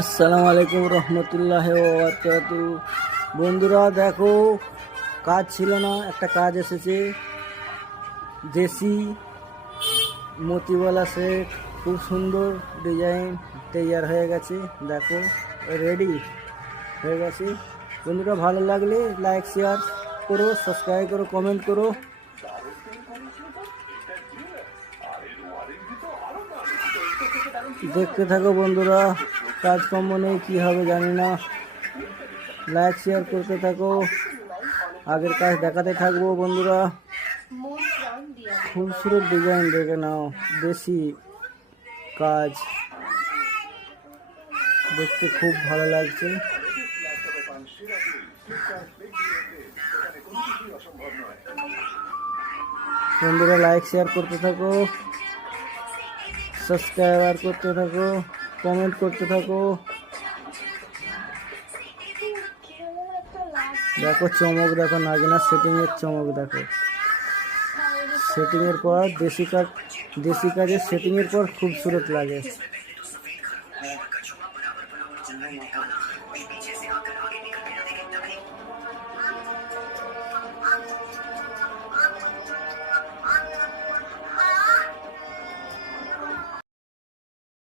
আসসালামু আলাইকুম রহমতুল্লাহ বারাকাতু। বন্ধুরা দেখো, কাজ ছিল না, একটা কাজ এসেছে। দেশি মতিওয়ালা সেট, খুব সুন্দর ডিজাইন তৈয়ার হয়ে গেছে। দেখো, রেডি হয়ে গেছে। বন্ধুরা ভালো লাগলে লাইক শেয়ার করো, সাবস্ক্রাইব করো, কমেন্ট করো। দেখতে থাকো বন্ধুরা, কাজকর্ম নেই, কী হবে জানি না। লাইক শেয়ার করতে থাকো, আগের কাজ দেখাতে থাকবো। বন্ধুরা খুবসুরত ডিজাইন দেখে নাও, দেশি কাজ, দেখতে খুব ভালো লাগছে। বন্ধুরা লাইক শেয়ার করতে থাকো, সাবস্ক্রাইবার করতে থাকো, কমেন্ট করতে থাকো। দেখো চমক, দেখো নাগিনা সেটিংয়ের চমক দেখো। সেটিংয়ের পর দেশি কাজের সেটিংয়ের পর খুবসুরত লাগে।